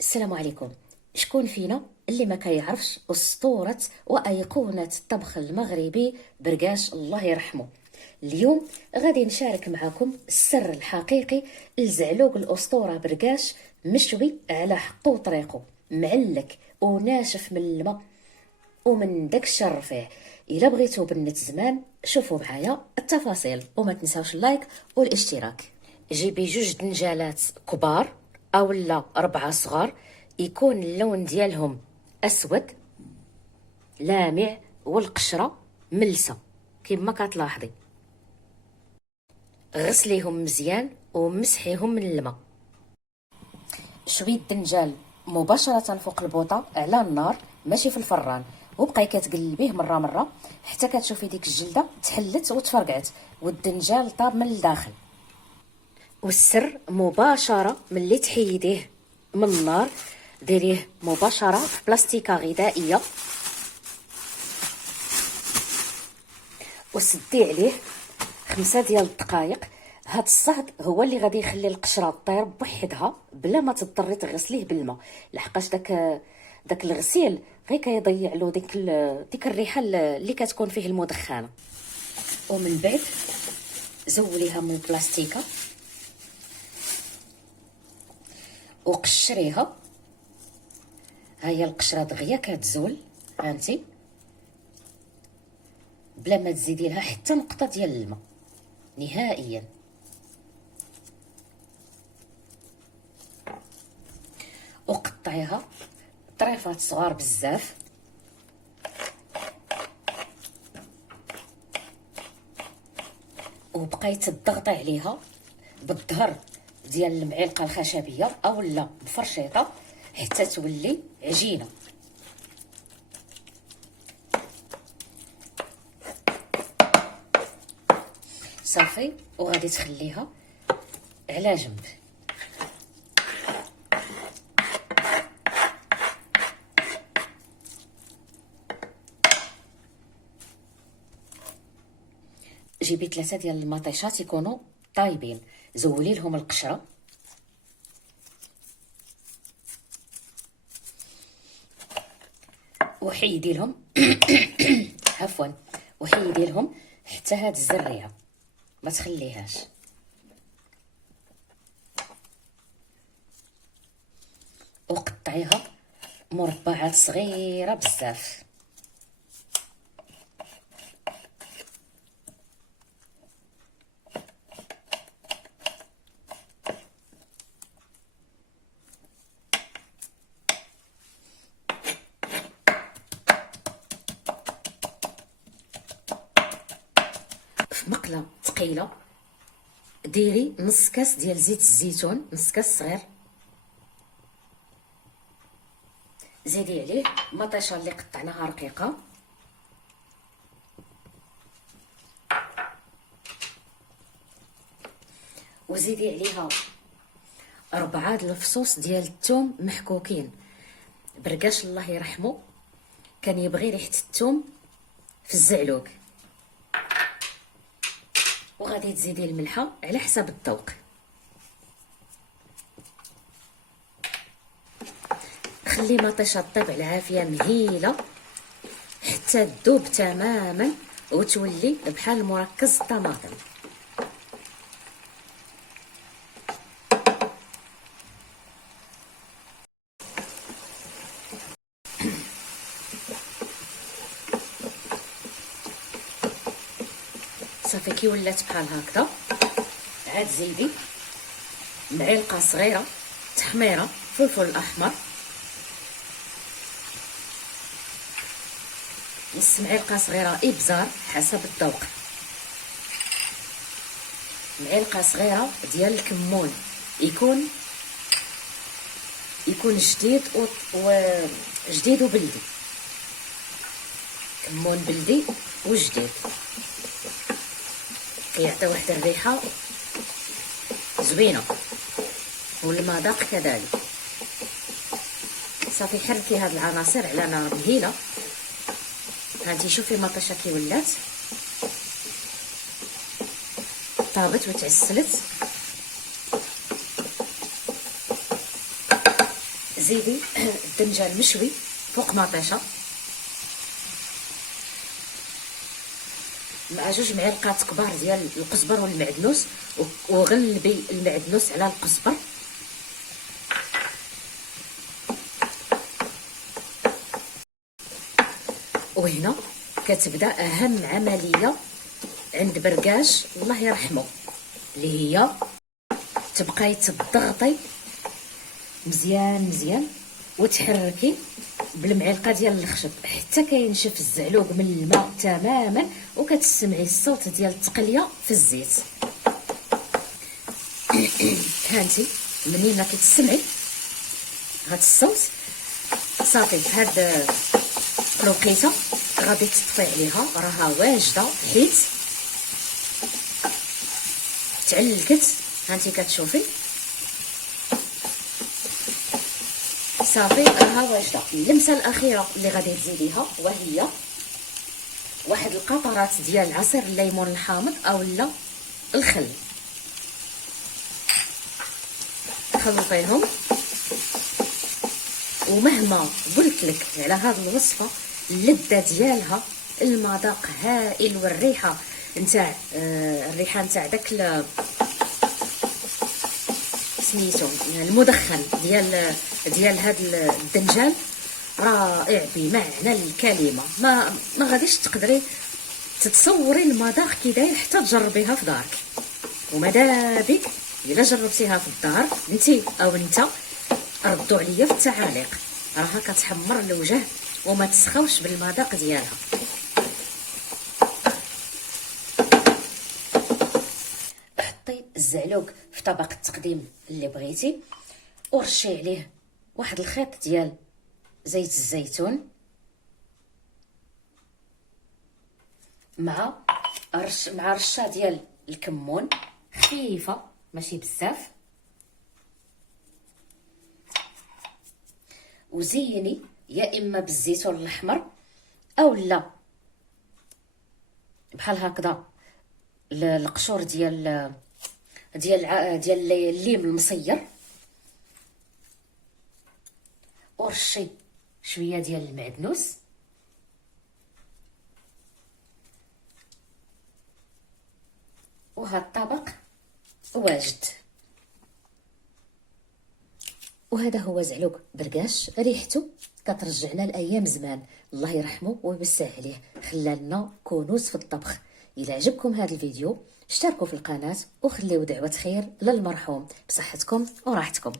السلام عليكم. شكون فينا اللي ما كيعرفش أسطورة وأيقونة الطبخ المغربي برقاش الله يرحمه؟ اليوم غادي نشارك معكم السر الحقيقي لزعلوق الأسطورة برقاش، مشوي على حقه وطريقه، معلك وناشف من الماء ومن داك الشر فيه. الا بغيتو بنت زمان شوفوا معايا التفاصيل، وما تنساوش اللايك والاشتراك. جيبي جوج دنجالات كبار اولا 4 صغار، يكون اللون ديالهم اسود لامع والقشره ملسه كما كتلاحظي. غسليهم مزيان ومسحيهم من الماء. شوي الدنجال مباشرة فوق البوطة على النار، ماشي في الفران، وبقاي كتقلبيه مرة حتى كتشوفي ديك الجلدة تحلت وتفرقعت والدنجال طاب من الداخل. والسر مباشرة ملي تحيديه من النار ديريه مباشرة في بلاستيكة غذائية وسدي عليه 5 ديال الدقائق. هاد الصهد هو اللي غادي يخلي القشره طير بوحدها بلا ما تضطري تغسليه بالماء، لحقاش داك الغسيل غير كيضيع له ديك الريحه اللي كتكون فيه المدخنه. ومن بعد زوليها من البلاستيكه وقشريها. ها هي القشره دغيا كتزول، هانتي بلا ما تزيدي لها حتى نقطه ديال الماء نهائيا. وقطعيها طريفات صغار بزاف، وبقيت تضغطي عليها بالظهر ديال المعلقه الخشبيه اولا بفرشيطه حتى تولي عجينه. صافي، وغادي تخليها على جنب. جيبي 3 ديال المطيشات يكونوا طايبين، زولي لهم القشره وحيدي لهم عفوا، وحيدي لهم حتى هاد الزريعه ما تخليهاش. وقطعيها مربعات صغيره بزاف. في مقله ثقيله ديري نص كاس ديال زيت الزيتون، نص كاس صغير، زيدي عليه مطيشه اللي قطعناها رقيقه، وزيدي عليها 4 د الفصوص ديال الثوم محكوكين. برقاش الله يرحمه كان يبغي ريحه الثوم في الزعلوق. وغادي تزيدي الملحه على حسب الذوق. خلي مطيشه طيب على عافيه مهيله حتى تذوب تماما وتولي بحال مركز الطماطم. صافي كي ولات بحال هكذا عاد زيدي معلقه صغيره تحميره فلفل احمر، نص معلقه صغيره ابزار حسب الذوق، معلقه صغيره ديال الكمون يكون جديد جديد وبلدي، كمون بلدي وجديد كيعطي واحد الريحه زوينه، والمذاق كذلك. صافي حركي هاد العناصر على نار مهيله. هانتي شوفي المطيشه كي ولات طابت وتعسلت. كتزيدي الدنجال مشوي فوق مطيشه مع 2 معالق كبار ديال القزبر والمعدنوس، وغلبي المعدنوس على القزبر. وهنا كتبدا اهم عمليه عند بركاش الله يرحمه، اللي هي تبقاي تضغطي مزيان وتحركي بالمعلقه ديال الخشب حتى كينشف الزعلوق من الماء تماما، وكتسمعي الصوت ديال التقليه في الزيت. هانتي منين كتسمعي هاد الصوت صافي، في هاد الوقيته غادي تطفي عليها، راها واجده حيت تعلكت. هانتي كتشوفي صافي راها واجده. اللمسه الاخيره اللي غادي تزيديها وهي واحد القطرات ديال عصير الليمون الحامض اولا الخل، خلطيهم. ومهما قلت لك على هذه الوصفه، اللذه ديالها المذاق هائل، والريحه نتاع الريحه نتاع داك سميتو المدخن ديال هذا الدنجال رائع بمعنى الكلمه. ما غاديش تقدري تتصوري المذاق كي داير حتى تجربيها في دارك. وماذا بك الا جربتيها في الدار انتي او انت، ردوا عليا في التعاليق، راها كتحمر الوجه وما تسخوش بالمذاق ديالها. حطي الزعلوق في طبق التقديم اللي بغيتي، ورشي عليه واحد الخيط ديال زيت الزيتون مع رشه ديال الكمون خفيفه ماشي بزاف، وزيني يا اما بالزيتون الاحمر او لا بحال هكذا القشور ديال الليم المصير، ورشي شويه ديال المعدنوس، وهذا الطبق واجد. وهذا هو زعلوق بركاش، ريحته كترجعنا لايام زمان، الله يرحمه ويوسع عليه، خلالنا كنوز في الطبخ. الى عجبكم هذا الفيديو اشتركوا في القناه وخليوا دعوه خير للمرحوم بصحتكم وراحتكم.